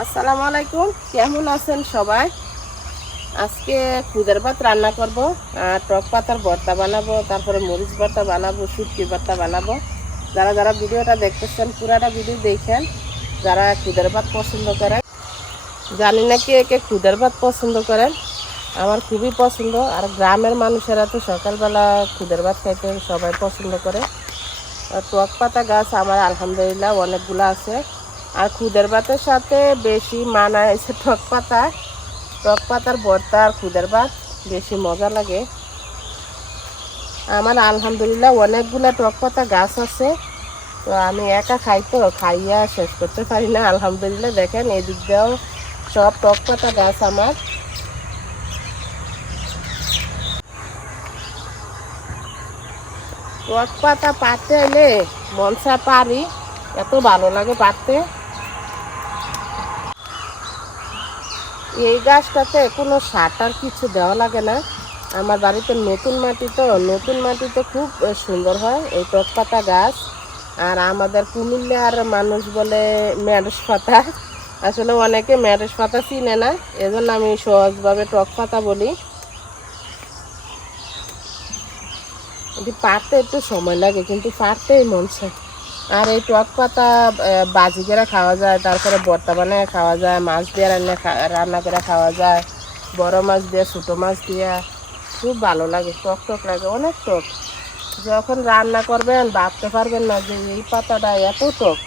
আসসালামু আলাইকুম। কেমন আছেন সবাই? আজকে খুদের ভাত রান্না করব টক পাতার ভর্তা বানাবো, তারপরে মরিচ ভর্তা বানাবো, শুটকি ভর্তা বানাবো। যারা যারা ভিডিওটা দেখতেছেন, পুরাটা ভিডিও দেখেন, যারা খুদের ভাত পছন্দ করেন। জানি না কে খুদের ভাত পছন্দ করেন, আমার খুবই পছন্দ। আর গ্রামের মানুষেরা তো সকালবেলা খুদের ভাত খাইতে সবাই পছন্দ করে। টক পাতা গাছ আমার আলহামদুলিল্লাহ অনেকগুলো আছে। আর খুদের ভাতের সাথে বেশি মানায় হয়েছে টক পাতা। টক পাতার ভর্তা আর খুদের ভাত বেশি মজা লাগে। আমার আলহামদুলিল্লাহ অনেকগুলো টক পাতা গাছ আছে। তো আমি একা খাই তো, খাইয়া শেষ করতে পারি না। আলহামদুলিল্লাহ দেখেন, এদিক দিয়েও সব টক পাতা গাছ আমার। টক পাতা পাতে এলে মনসা পারি, এত ভালো লাগে পারতে। এই গাছটাতে কোনো সার কিছু দেওয়া লাগে না। আমার বাড়িতে নতুন মাটি তো, নতুন মাটি তো খুব সুন্দর হয়, এই টক পাতা গাছ। আর আমাদের কুমিল্লার মানুষ বলে মেরস পাতা। আসলে অনেকে মেরস পাতা চিনে না, এজন্য আমি সহজভাবে টক পাতা বলি। কিন্তু পারতে একটু সময় লাগে, কিন্তু পারতেই মন চায়। আর এই টক পাতা বাজি করে খাওয়া যায়, তারপরে ভর্তা বানিয়ে খাওয়া যায়, মাছ দিয়ে রান্না রান্না করে খাওয়া যায়, বড় মাছ দিয়ে, ছোটো মাছ দিয়ে। খুব ভালো লাগে, টক টক লাগে, অনেক টক। যখন রান্না করবেন, ভাবতে পারবেন না যে এই পাতাটা এত টক।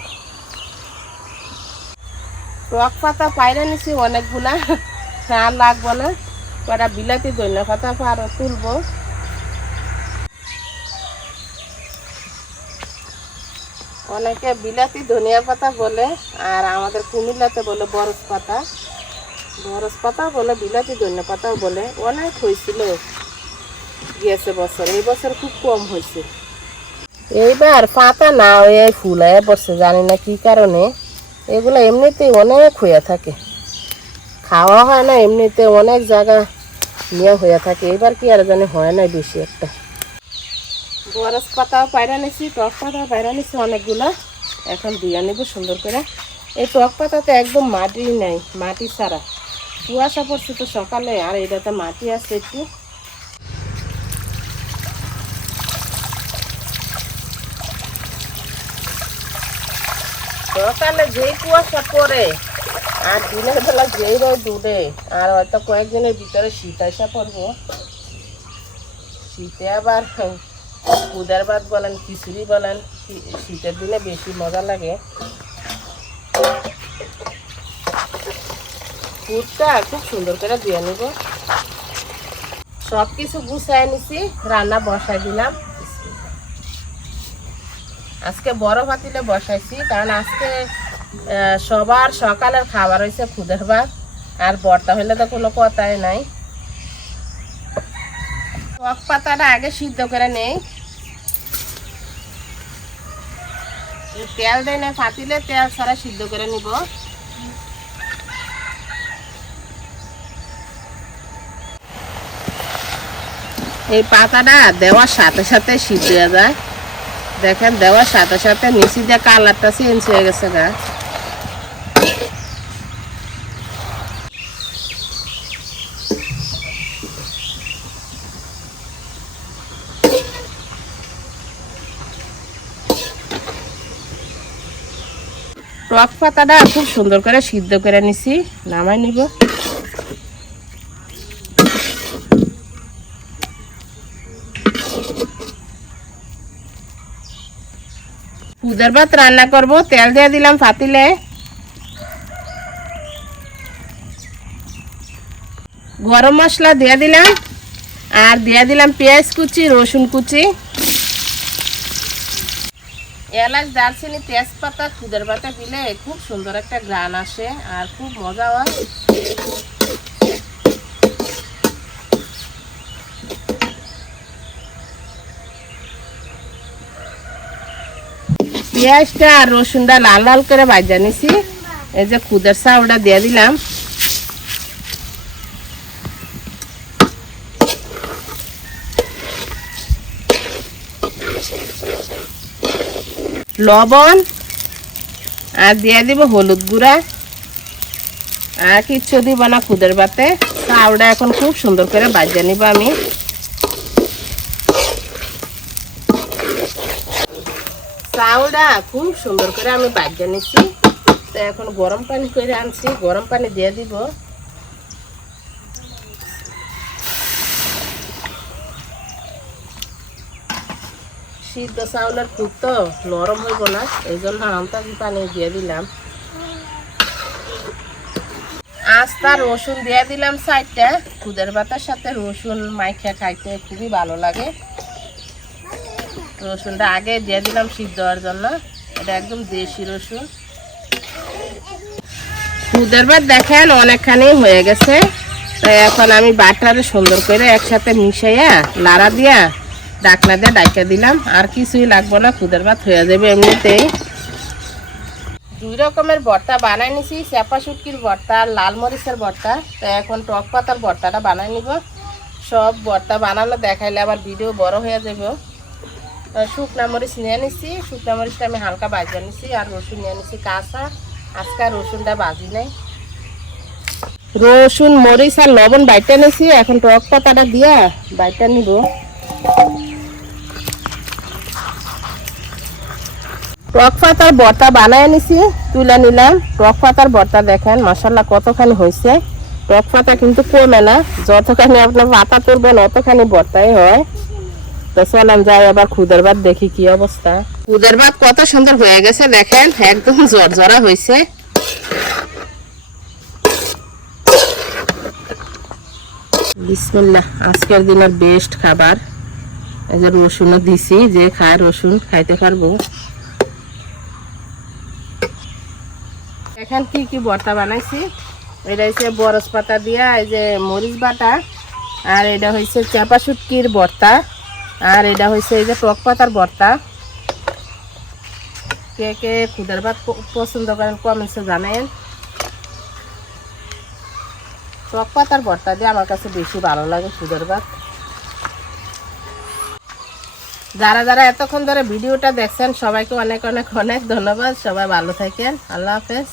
টক পাতা পাইরে নিছি অনেকগুলা, আর লাগবো না। কটা বিলাতি ধন্য পাতা পারো তুলবো। অনেকে বিলাতি ধনিয়া পাতা বলে, আর আমাদের কুমিল্লাতে বলে বরস পাতা। বরস পাতা বলে, বিলাতি ধনিয়া পাতাও বলে। অনেক হয়েছিল গিয়েছে বছর। এই বছর খুব কম হয়েছে। এইবার পাতা না হয়ে ফুলায় পড়ছে, জানি না কি কারণে। এগুলো এমনিতেই অনেক হয়ে থাকে। খাওয়া হয় না, এমনিতে অনেক জায়গা নিয়ে হয়ে থাকে। এবার কি আর জানি হয় না বেশি একটা। বরস পাতাও পায়রা নিছি, টক পাতাও পায়রা নিছি অনেকগুলো। এখন ধুয়ে নেব সুন্দর করে। এই টক পাতাতে একদম মাটি নাই, মাটি ছাড়া। কুয়াশা পড়ছে তো সকালে, আর এটাতে মাটি আছে একটু। সকালে যেই কুয়াশা পড়ে, আর দিনের বেলা যেই রোদ উঠে, আর হয়তো কয়েকদিনের ভিতরে শীত আসা পড়ব। শীতে আবার কুদার ভাত বলেন, খিচুড়ি বলেন শীতের দিনে বেশি মজা লাগে। কুটটা খুব সুন্দর করে দিয়ে নিব। সব কিছু গুছাই নিছি, রান্না বসাই দিলাম। আজকে বড় পাতিলে বসাইছি, কারণ আজকে সবার সকালের খাবার হয়েছে খুদের ভাত, আর বর্তা হইলে তো কোনো কথাই নাই। টক পাতাটা আগে সিদ্ধ করে নেই। তেল দেয় না, ফাটিলে তেল ছাড়া সিদ্ধ করে নিব। এই পাতাটা দেওয়ার সাথে সাথে সিদ্ধ যায়। দেখেন, দেওয়ার সাথে সাথে নিচি দিয়ে কালারটা চেঞ্জ হয়ে গেছে গা। টক পাতাটা খুব সুন্দর করে সিদ্ধ করে নিছি, নামাই নিব। পুদের ভাত রান্না করব, তেল দিয়ে দিলাম পাতিলে। গরম মশলা দিয়ে দিলাম, আর দিয়ে দিলাম পেঁয়াজ কুচি, রসুন কুচি। এলাচ, দারচিনি, তেজপাতা খুদের পাতা দিলে খুব সুন্দর একটা গ্রান আসে আর খুব মজা হয়। পেঁয়াজটা আর রসুনটা লাল লাল করে ভাজা নিছি। এই যে খুদের চাউলটা দিয়ে দিলাম। লবণ, আর দিয়ে দিব হলুদ গুঁড়া, আর কিচ্ছু দিব না খুদের ভাতে। চাউলটা এখন খুব সুন্দর করে বাজিয়ে নিব আমি। খুব সুন্দর করে আমি বাজিয়ে নিচ্ছি তো এখন গরম পানি করে আনছি। গরম পানি দিয়ে দিব। সিদ্ধ চাউলের খুব তো, নরম হইব না। এই জন্য আমটা পানি দিয়ে দিলাম। আস্তা রসুন দিয়ে দিলাম সাইডটা খুদের ভাতের সাথে রসুন মাইখা খাইতে খুবই ভালো লাগে। রসুনটা আগে দিয়ে দিলাম সিদ্ধ হওয়ার জন্য। এটা একদম দেশি রসুন খুদের ভাত দেখেন অনেকখানি হয়ে গেছে। তাই এখন আমি বাটারে সুন্দর করে একসাথে মিশাইয়া লাড়া দিয়া ডাকনা দিয়ে ডাইকা দিলাম, আর কিছুই লাগবো না, খুদের ভাত হয়ে যাবে এমনিতেই। দুই রকমের ভর্তা বানাই নিছি চেপা শুটকির ভর্তা আর লাল মরিচের ভর্তা। তো এখন টক পাতার ভর্তাটা বানাই নিব। সব ভর্তা বানানো দেখাইলে আবার ভিডিও বড় হয়ে যাবে। শুকনা মরিচ নিয়ে নিছি, শুকনা মরিচটা আমি হালকা বাজিয়ে নিছি, আর রসুন নিয়ে নিছি কাঁচা। আজকে রসুনটা বাজি নাই। রসুন, মরিচ আর লবণ বাইটা নিছি, এখন টক পাতাটা দিয়া বাইটা নিব। টক পাতার ভর্তা বানায় নিছি তুলে নিলাম। টক পাতার ভর্তা দেখেন মশাল্লা কতখানি হয়েছে। টক পাতা কিন্তু কমে না, যতখানি আপনার পাতা তুলবেন অতখানি বর্তাই হয়। তো চলাম যাই, আবার খুদের ভাত দেখি কি অবস্থা। খুদের ভাত কত সুন্দর হয়ে গেছে, দেখেন, একদম জর্জরা হয়েছে। বিসমিল্লাহ, আজকের দিনের বেস্ট খাবার। এই যে রসুনও দিছি, যে খায় রসুন, খাইতে পারব। এখন কি কি ভর্তা বানাইছি? এটা হচ্ছে বরস পাতা দিয়া, এই যে মরিচ বাটা, আর এটা হয়েছে চাপা শুটকির ভর্তা, আর এটা হয়েছে এই যে টক পাতার ভর্তা। কে কে খুদের ভাত পছন্দ করেন কমেন্টসে জানেন টক পাতার ভর্তা দিয়ে আমার কাছে বেশি ভালো লাগে খুদের ভাত। যারা যারা এতক্ষণ ধরে ভিডিওটা দেখছেন, সবাইকে অনেক অনেক অনেক ধন্যবাদ। সবাই ভালো থাকেন। আল্লাহ হাফেজ।